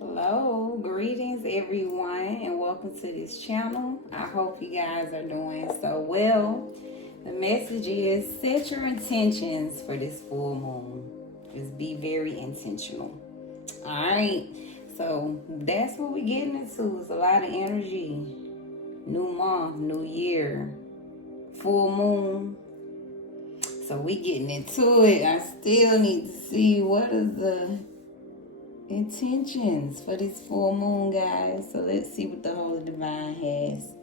Hello, greetings everyone, and welcome to this channel. I hope you guys are doing so well. The message is set your intentions for this full moon. Just be very intentional. Alright, so that's what we're getting into. It's a lot of energy. New month, new year, full moon. So we getting into it. I still need to see what is the intentions for this full moon, guys. So let's see what the Holy Divine has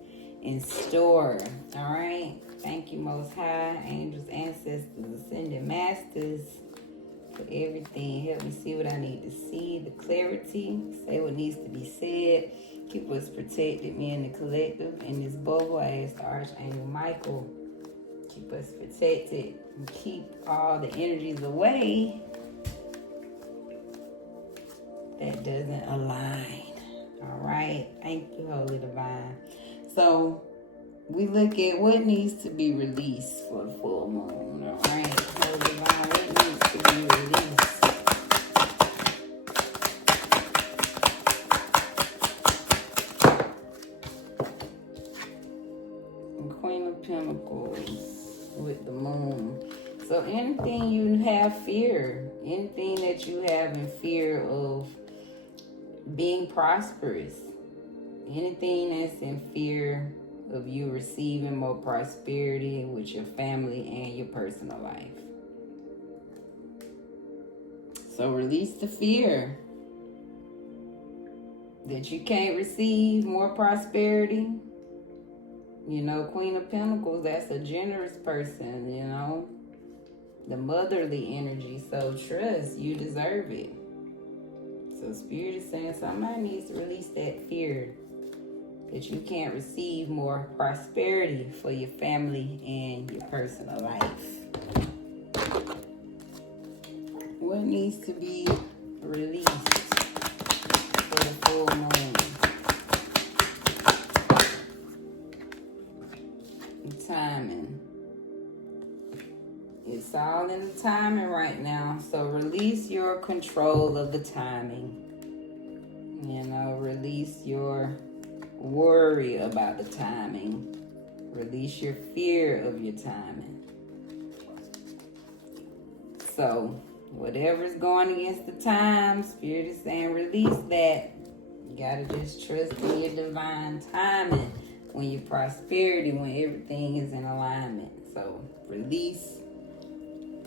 in store. All right. Thank you, Most High, angels, ancestors, ascended masters, for everything. Help me see what I need to see, the clarity, say what needs to be said. Keep us protected, me and the collective. In this bubble, I ask the Archangel Michael, keep us protected and keep all the energies away that doesn't align. All right. Thank you, Holy Divine. So we look at what needs to be released for the full moon. All right. Holy Divine, what needs to be released? And Queen of Pentacles with the moon. So anything you have fear, anything that you have in fear of being prosperous, anything that's in fear of you receiving more prosperity with your family and your personal life. So release the fear that you can't receive more prosperity. You know, Queen of Pentacles, that's a generous person, you know, the motherly energy. So trust, you deserve it. So Spirit is saying somebody needs to release that fear that you can't receive more prosperity for your family and your personal life. What needs to be released for the full moon? The timing. It's all in the timing right now. So release your control of the timing. You know, release your worry about the timing. Release your fear of your timing. So whatever's going against the time, Spirit is saying release that. You gotta just trust in your divine timing when your prosperity, when everything is in alignment. So release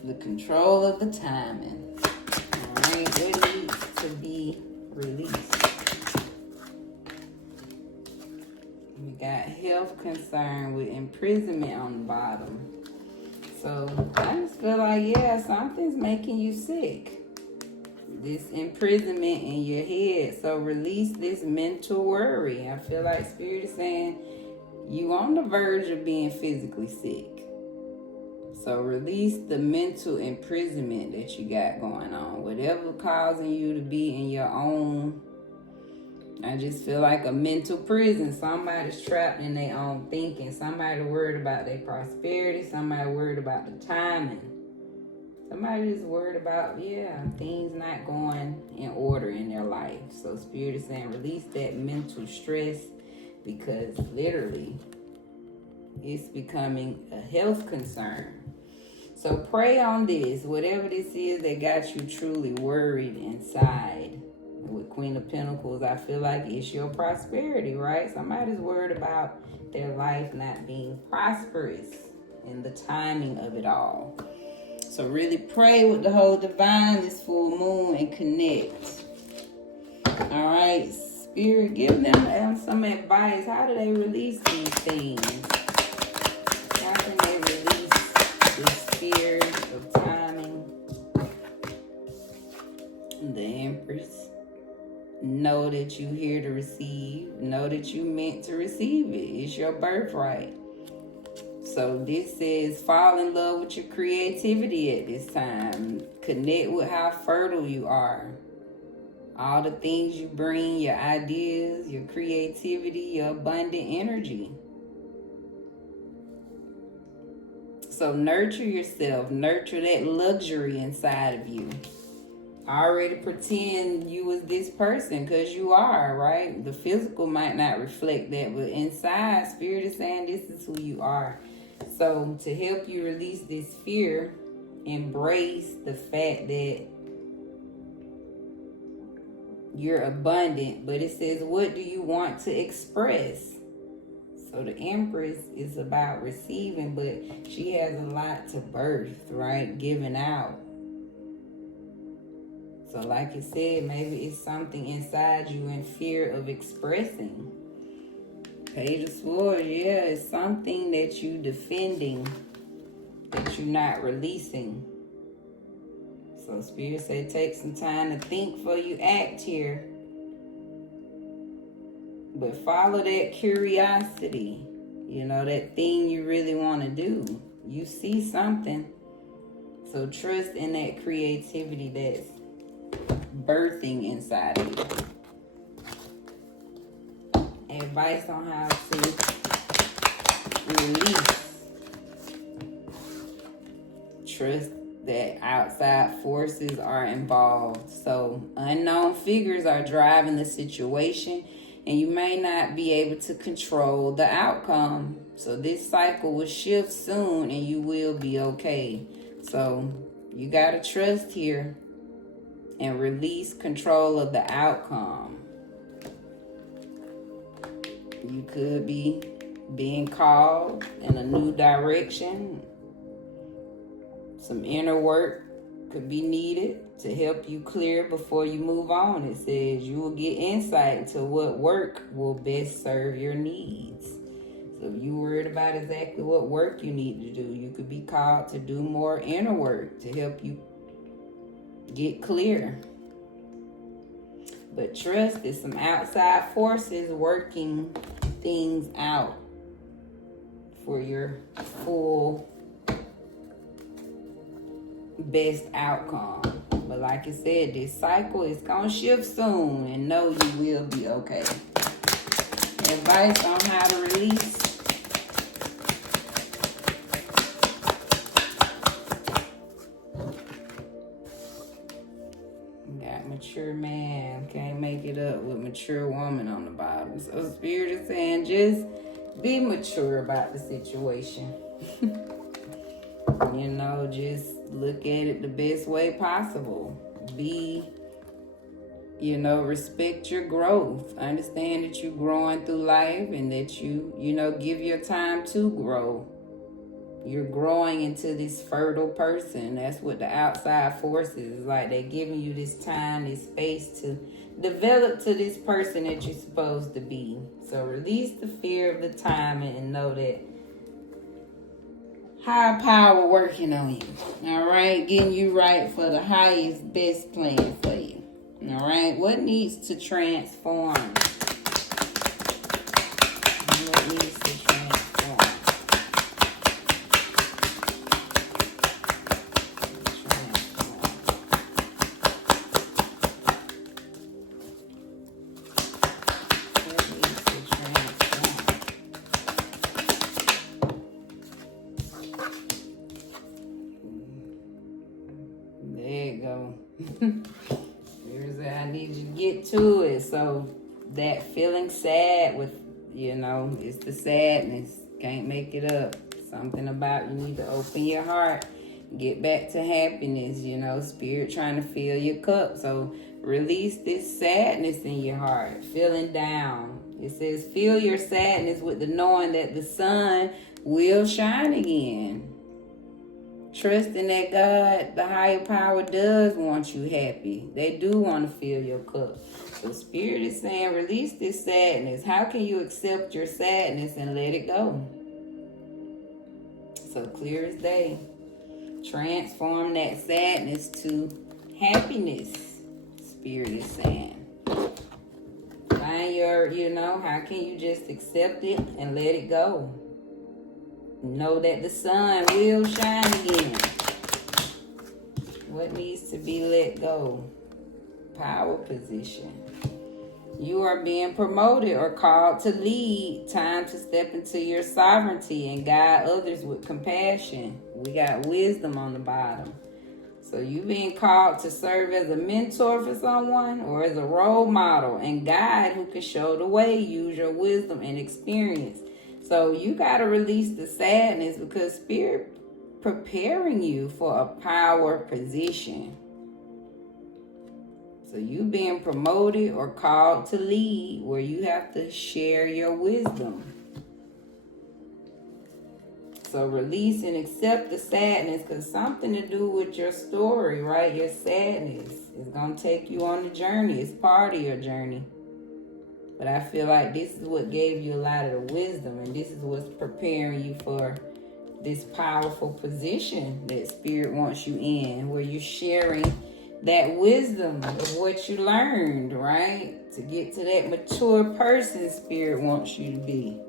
the control of the timing. All right, what needs to be released? We got health concern with imprisonment on the bottom. So I just feel like, yeah, something's making you sick. This imprisonment in your head. So release this mental worry. I feel like Spirit is saying you on the verge of being physically sick. So release the mental imprisonment that you got going on. Whatever causing you to be in your own, I just feel like a mental prison. Somebody's trapped in their own thinking. Somebody worried about their prosperity. Somebody worried about the timing. Somebody just worried about, things not going in order in their life. So Spirit is saying release that mental stress, because literally it's becoming a health concern. So pray on this, whatever this is that got you truly worried inside. With Queen of Pentacles, I feel like it's your prosperity, right? Somebody's worried about their life not being prosperous and the timing of it all. So really pray with the Holy Divine this full moon and connect. All right, Spirit, give them some advice. How do they release these things? How can they release this fear of timing? The Empress. Know that you're here to receive. Know that you meant to receive it. It's your birthright. So this says fall in love with your creativity at this time. Connect with how fertile you are. All the things you bring, your ideas, your creativity, your abundant energy. So nurture yourself. Nurture that luxury inside of you. already pretend you was this person, because you are, right? The physical might not reflect that, but inside, Spirit is saying this is who you are. So to help you release this fear, embrace the fact that you're abundant. But it says, what do you want to express? So the Empress is about receiving, but she has a lot to birth, right? Giving out. So like it said, maybe it's something inside you in fear of expressing. Page of Swords, yeah, it's something that you defending, that you're not releasing. So Spirit said, take some time to think before you act here. But follow that curiosity, you know, that thing you really want to do. You see something. So trust in that creativity that's birthing inside of you. Advice on how to release. Trust that outside forces are involved. So unknown figures are driving the situation, and you may not be able to control the outcome. So this cycle will shift soon, and you will be okay. So you got to trust here and release control of the outcome. You could be being called in a new direction. Some inner work could be needed to help you clear before you move on. It says you will get insight into what work will best serve your needs. So if you're worried about exactly what work you need to do, you could be called to do more inner work to help you get clear. But trust is some outside forces working things out for your full best outcome. But like I said, this cycle is gonna shift soon, and know you will be okay. Advice on how to release. Got mature man, can't make it up with mature woman on the bottom. So Spirit is saying, just be mature about the situation. You know, just look at it the best way possible. Be, you know, respect your growth. Understand that you're growing through life, and that you know, give your time to grow. You're growing into this fertile person. That's what the outside forces is like. They're giving you this time, this space to develop to this person that you're supposed to be. So release the fear of the timing and know that higher power working on you. All right, getting you right for the highest, best plan for you. All right, what needs to transform? What needs to transform? I need you to get to it. So that feeling sad with, you know, it's the sadness. Can't make it up. Something about you need to open your heart. Get back to happiness, you know. Spirit trying to fill your cup. So release this sadness in your heart. Feeling down. It says fill your sadness with the knowing that the sun will shine again. Trusting that God, the higher power, does want you happy. They do want to fill your cup. So Spirit is saying, release this sadness. How can you accept your sadness and let it go? So clear as day. Transform that sadness to happiness, Spirit is saying. Find your, you know, how can you just accept it and let it go? Know that the sun will shine again. What needs to be let go? Power position. You are being promoted or called to lead. Time to step into your sovereignty and guide others with compassion. We got wisdom on the bottom. So you being called to serve as a mentor for someone or as a role model and guide who can show the way, use your wisdom and experience. So you got to release the sadness because Spirit preparing you for a power position. So you being promoted or called to lead where you have to share your wisdom. So release and accept the sadness because something to do with your story, right? Your sadness is going to take you on the journey. It's part of your journey. But I feel like this is what gave you a lot of the wisdom, and this is what's preparing you for this powerful position that Spirit wants you in, where you're sharing that wisdom of what you learned, right? To get to that mature person Spirit wants you to be.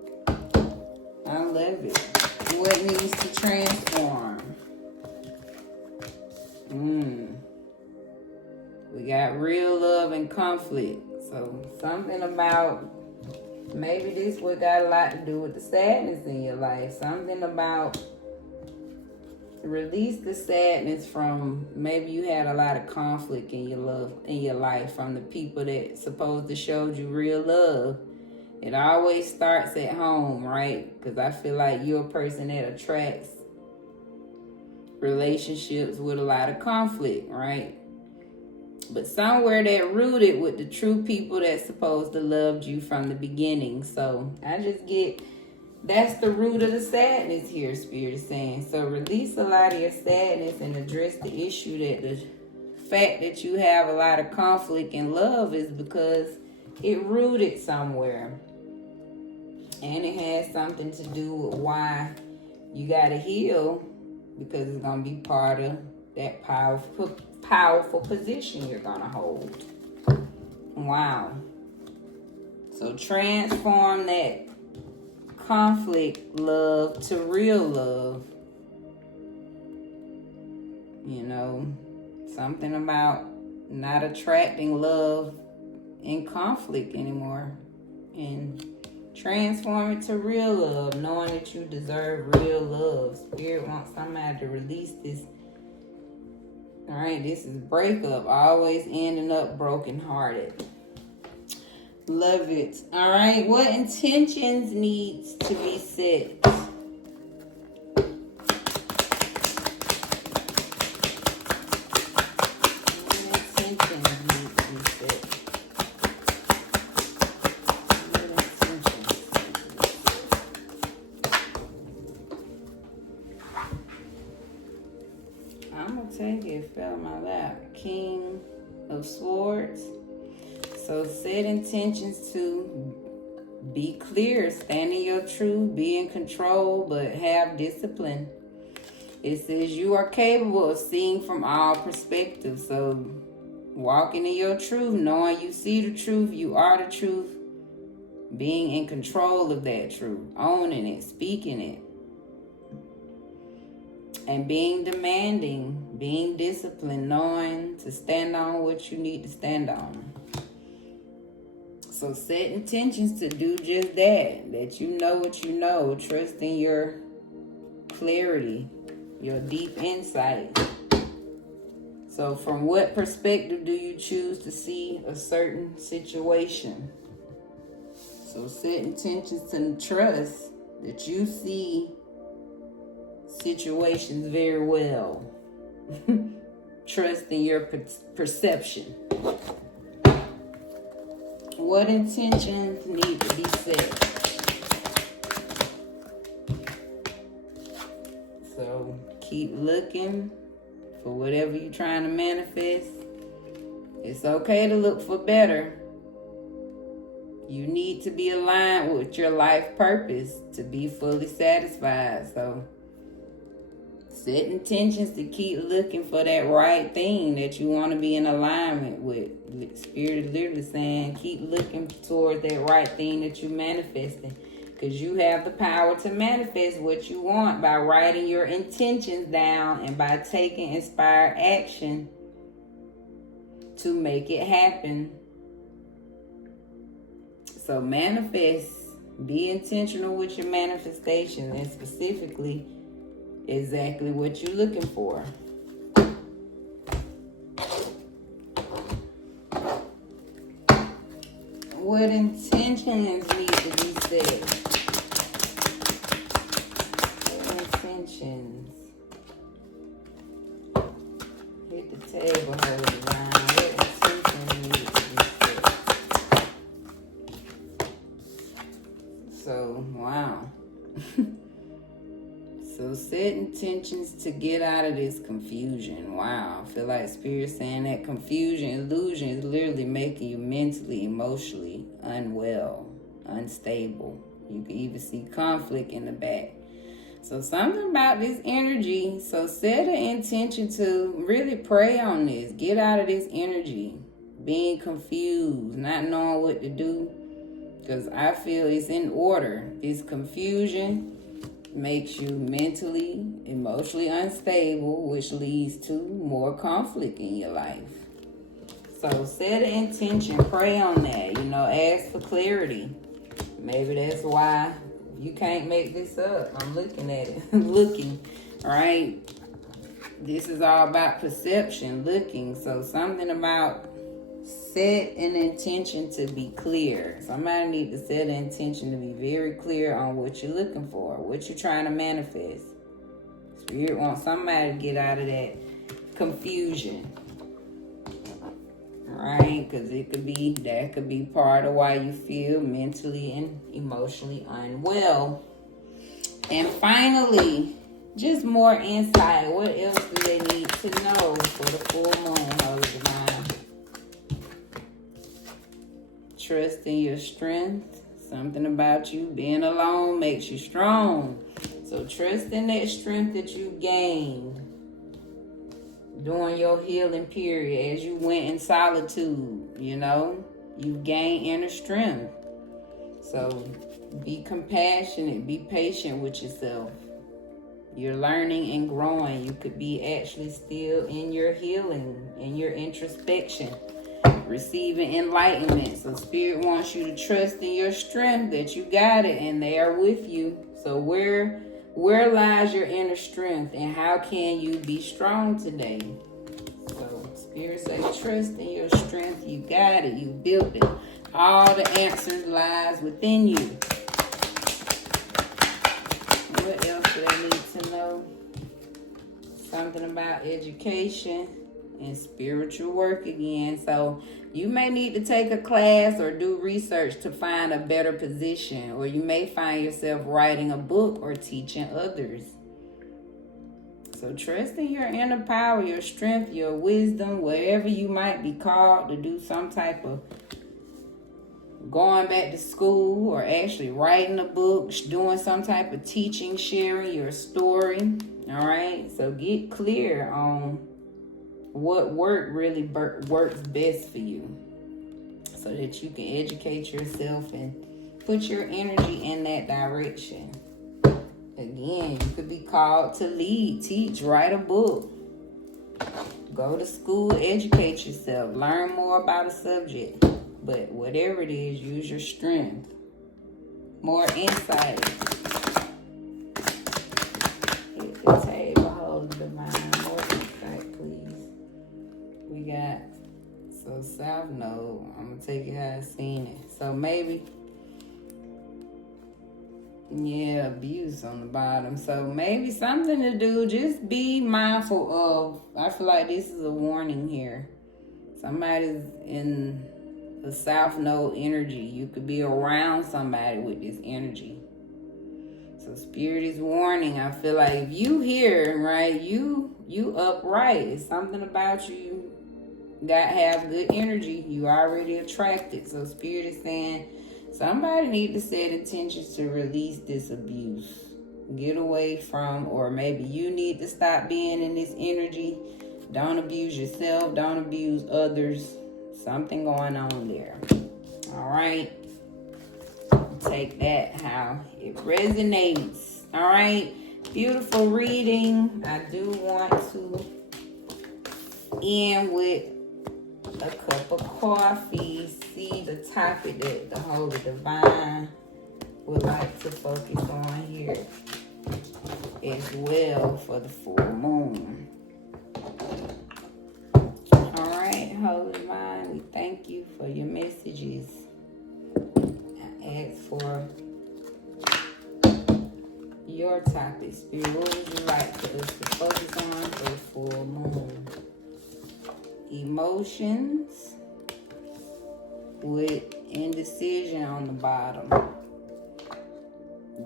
I love it. What needs to transform? We got real love and conflict. So something about, maybe this would got a lot to do with the sadness in your life. Something about release the sadness from, maybe you had a lot of conflict in your life from the people that supposed to showed you real love. It always starts at home, right? Because I feel like you're a person that attracts relationships with a lot of conflict, right? But somewhere that rooted with the true people that's supposed to loved you from the beginning. So I just get, that's the root of the sadness here, Spirit is saying. So release a lot of your sadness and address the issue that the fact that you have a lot of conflict in love is because it rooted somewhere. And it has something to do with why you got to heal, because it's going to be part of that powerful position you're going to hold. Wow. So transform that conflict love to real love. You know, something about not attracting love in conflict anymore. And transform it to real love, knowing that you deserve real love. Spirit wants somebody to release this. All right, this is breakup, always ending up brokenhearted. Love it. All right, what intentions needs to be set? It fell in my lap. King of Swords. So set intentions to be clear, stand in your truth, be in control, but have discipline. It says you are capable of seeing from all perspectives. So walking in your truth, knowing you see the truth, you are the truth, being in control of that truth, owning it, speaking it. And being demanding, being disciplined, knowing to stand on what you need to stand on. So set intentions to do just that you know what you know, trust in your clarity, your deep insight. So from what perspective do you choose to see a certain situation? So set intentions to trust that you see situations very well. Trust in your perception. What intentions need to be set? So keep looking for whatever you're trying to manifest. It's okay to look for better. You need to be aligned with your life purpose to be fully satisfied. So set intentions to keep looking for that right thing that you want to be in alignment with. Spirit is literally saying keep looking toward that right thing that you're manifesting. Because you have the power to manifest what you want by writing your intentions down and by taking inspired action to make it happen. So manifest. Be intentional with your manifestation and specifically exactly what you're looking for. What intentions need to be set? What intentions? Hit the table, Holy Divine. What intentions need to be set? So, wow. So set intentions to get out of this confusion. Wow. I feel like Spirit's saying that confusion, illusion is literally making you mentally, emotionally unwell, unstable. You can even see conflict in the back. So something about this energy. So set an intention to really pray on this. Get out of this energy. Being confused, not knowing what to do. Because I feel it's in order. This confusion makes you mentally, emotionally unstable, which leads to more conflict in your life. So set an intention, pray on that, ask for clarity. Maybe that's why you can't make this up. I'm looking at it, right? This is all about perception, looking. So something about set an intention to be clear. Somebody need to set an intention to be very clear on what you're looking for, what you're trying to manifest. Spirit wants somebody to get out of that confusion. Right? Because that could be part of why you feel mentally and emotionally unwell. And finally, just more insight. What else do they need to know for the full moon, Holy Divine? Trust in your strength. Something about you being alone makes you strong. So trust in that strength that you gained during your healing period as you went in solitude. You gained inner strength. So be compassionate, be patient with yourself. You're learning and growing. You could be actually still in your healing, in your introspection, receiving enlightenment. So Spirit wants you to trust in your strength, that you got it and they are with you. So where lies your inner strength, and how can you be strong today? So Spirit say trust in your strength. You got it. You built it. All the answers lies within you. What else do I need to know? Something about education and spiritual work again. So you may need to take a class or do research to find a better position, or you may find yourself writing a book or teaching others. So trust in your inner power, your strength, your wisdom, wherever you might be called to do some type of going back to school, or actually writing a book, doing some type of teaching, sharing your story. All right. So get clear on what work really works best for you, so that you can educate yourself and put your energy in that direction. Again, you could be called to lead, teach, write a book, go to school, educate yourself, learn more about a subject. But whatever it is, use your strength. More insight. Hit the table, Holy Divine. More insight, please. We got, South Node. I'm going to take it how I seen it. So maybe, abuse on the bottom. So maybe something to do. Just be mindful of, I feel like this is a warning here. Somebody's in the South Node energy. You could be around somebody with this energy. So Spirit is warning. I feel like if you here, right, you upright. It's something about you have good energy. You already attracted. So Spirit is saying somebody need to set intentions to release this abuse. Get away from, or maybe you need to stop being in this energy. Don't abuse yourself. Don't abuse others. Something going on there. All right. Take that how it resonates. All right. Beautiful reading. I do want to end with a cup of coffee. See the topic that the Holy Divine would like to focus on here as well for the full moon. All right, Holy Divine, we thank you for your messages. for your topic, Spirit? What would you like for us to focus on for the full moon? Emotions with indecision on the bottom.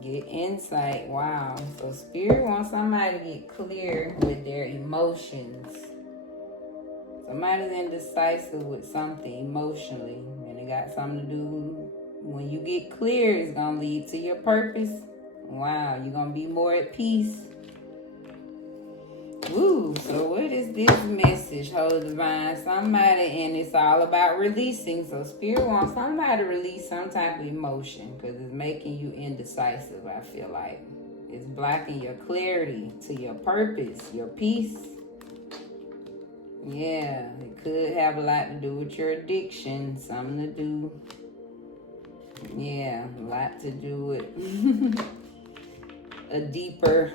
Get insight. Wow. So Spirit wants somebody to get clear with their emotions. Somebody's indecisive with something emotionally, and it got something to do. When you get clear, it's going to lead to your purpose. Wow, you're going to be more at peace. Woo, so what is this message, Holy Divine? Somebody, and it's all about releasing. So Spirit wants somebody to release some type of emotion because it's making you indecisive, I feel like. It's blocking your clarity to your purpose, your peace. Yeah, it could have a lot to do with your addiction, something to do. Yeah, a lot to do with a deeper,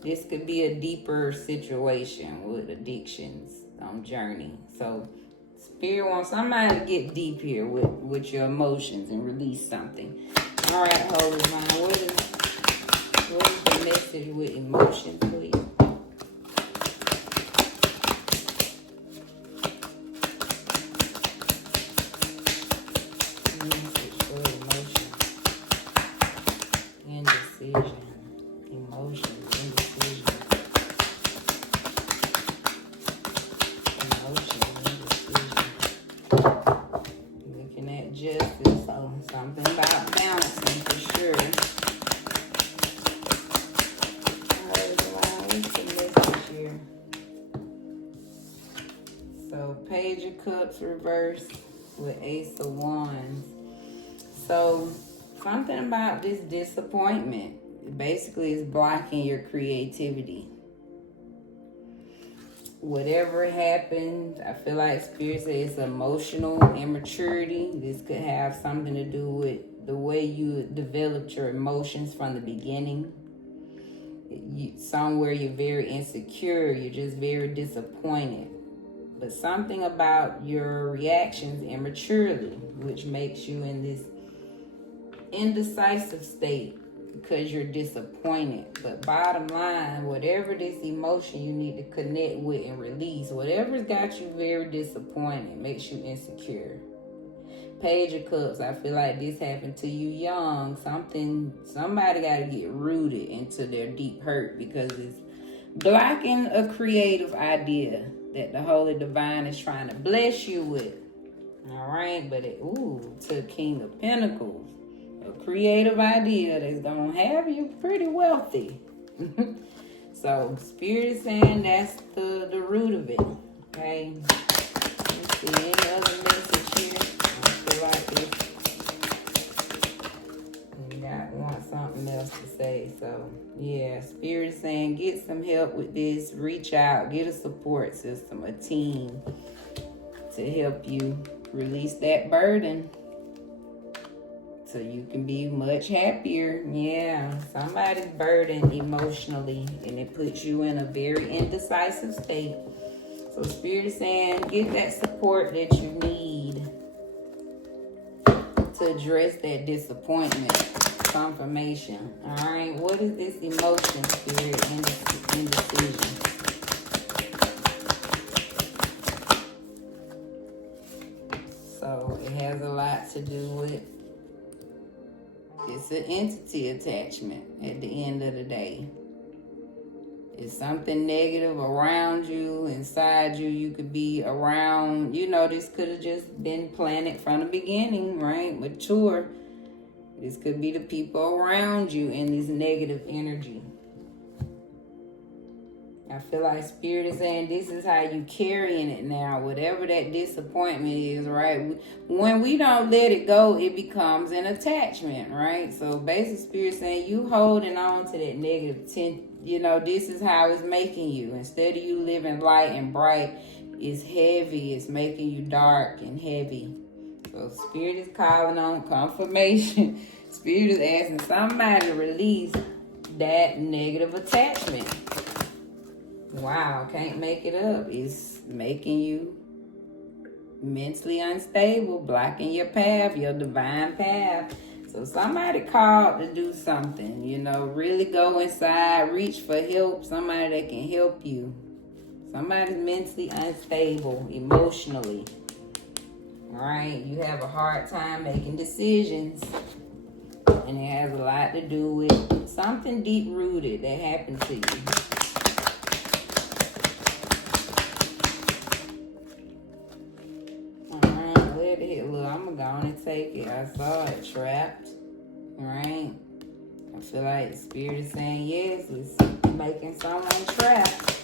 this could be a deeper situation with addictions journey. So Spirit wants somebody to get deep here with your emotions and release something. All right, Holy Divine, what is the message with emotions, please? Justice, so something about balancing for sure. What's the message here? So Page of Cups reversed with Ace of Wands. So something about this disappointment basically is blocking your creativity. Whatever happened, I feel like Spirit says it's emotional immaturity. This could have something to do with the way you developed your emotions from the beginning. Somewhere you're very insecure, you're just very disappointed. But something about your reactions immaturely, which makes you in this indecisive state because you're disappointed. But bottom line, whatever this emotion you need to connect with and release, whatever's got you very disappointed, makes you insecure. Page of Cups, I feel like this happened to you young. Somebody got to get rooted into their deep hurt because it's blocking a creative idea that the Holy Divine is trying to bless you with. All right, but to King of Pentacles. A creative idea that's going to have you pretty wealthy. So Spirit is saying that's the root of it. Okay. Let's see, any other message here? I feel like want something else to say. So yeah, Spirit is saying get some help with this. Reach out. Get a support system, a team to help you release that burden. So you can be much happier. Yeah, somebody's burdened emotionally and it puts you in a very indecisive state. So Spirit is saying get that support that you need to address that disappointment. Confirmation. All right, what is this emotion, Spirit? Indecision. So it has a lot to do with, it's an entity attachment at the end of the day. It's something negative around you, inside you. You could be around, this could have just been planted from the beginning, right? Mature. This could be the people around you in this negative energy. I feel like Spirit is saying this is how you carrying it now. Whatever that disappointment is, right? When we don't let it go, it becomes an attachment, right? So basically Spirit saying you holding on to that negative this is how it's making you. Instead of you living light and bright, it's heavy. It's making you dark and heavy. So Spirit is calling on confirmation. Spirit is asking somebody to release that negative attachment. Wow, can't make it up. It's making you mentally unstable, blocking your path, your divine path. So somebody called to do something, you know, really go inside, reach for help, somebody that can help you. Somebody's mentally unstable, emotionally. All right, you have a hard time making decisions. And it has a lot to do with something deep-rooted that happened to you. Alright, let it hit. Look, I'm going to take it. I saw it trapped. Alright. I feel like the spirit is saying yes. It's making someone trapped.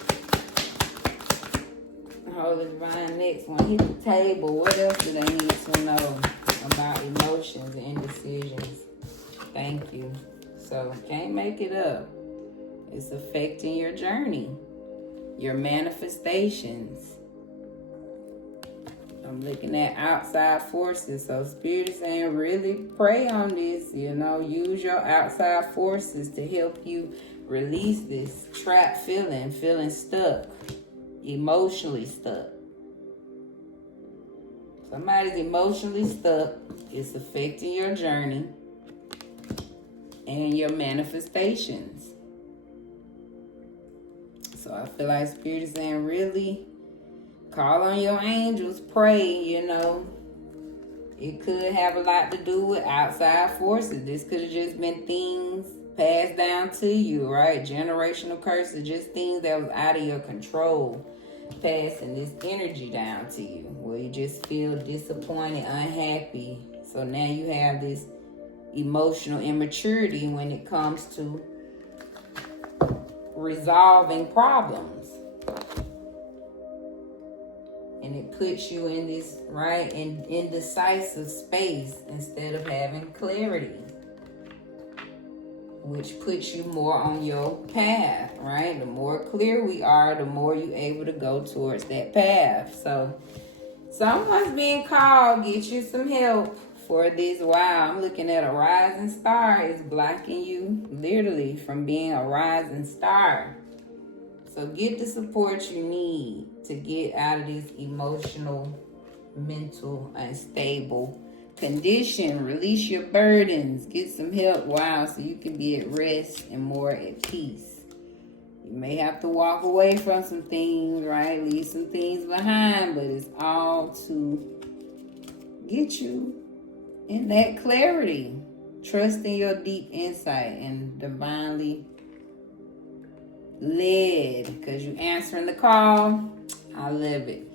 Hold the divine next one. Hit the table. What else do they need to know about emotions and indecisions? Thank you. So, can't make it up. It's affecting your journey, your manifestations. I'm looking at outside forces. So, Spirit is saying really pray on this. You know, use your outside forces to help you release this trapped feeling stuck, emotionally stuck. Somebody's emotionally stuck. It's affecting your journey and your manifestations. So I feel like Spirit is saying really call on your angels, pray, you know. It could have a lot to do with outside forces. This could have just been things passed down to you, right? Generational curses, just things that was out of your control, passing this energy down to you, where you just feel disappointed, unhappy. So now you have this emotional immaturity when it comes to resolving problems. And it puts you in this, right, indecisive space instead of having clarity, which puts you more on your path, right? The more clear we are, the more you're able to go towards that path. So someone's being called, get you some help for this. Wow, I'm looking at a rising star. It's blocking you literally from being a rising star. So get the support you need to get out of this emotional, mental, unstable condition. Release your burdens. Get some help. Wow, so you can be at rest and more at peace. You may have to walk away from some things, right? Leave some things behind, but it's all to get you in that clarity. Trust in your deep insight and divinely led, because you answering the call. I love it.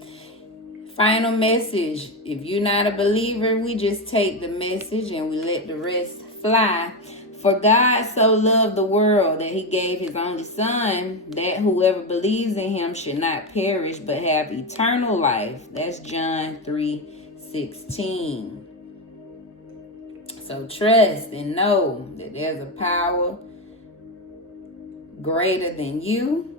Final message. If you're not a believer, we just take the message and we let the rest fly. For God so loved the world that he gave his only son, that whoever believes in him should not perish but have eternal life. That's John 3:16. So trust and know that there's a power greater than you,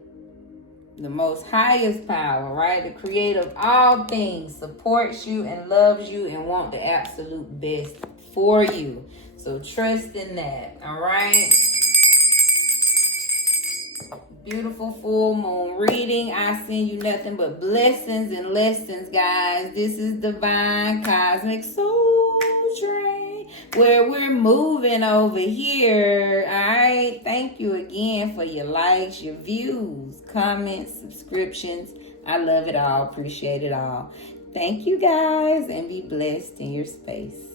the most highest power, right? The creator of all things supports you and loves you and wants the absolute best for you. So trust in that, all right? Beautiful full moon reading. I send you nothing but blessings and lessons, guys. This is Divine Cosmic Soul Train, where we're moving over here. All right. Thank you again for your likes, your views, comments, subscriptions. I love it all. Appreciate it all. Thank you, guys, and be blessed in your space.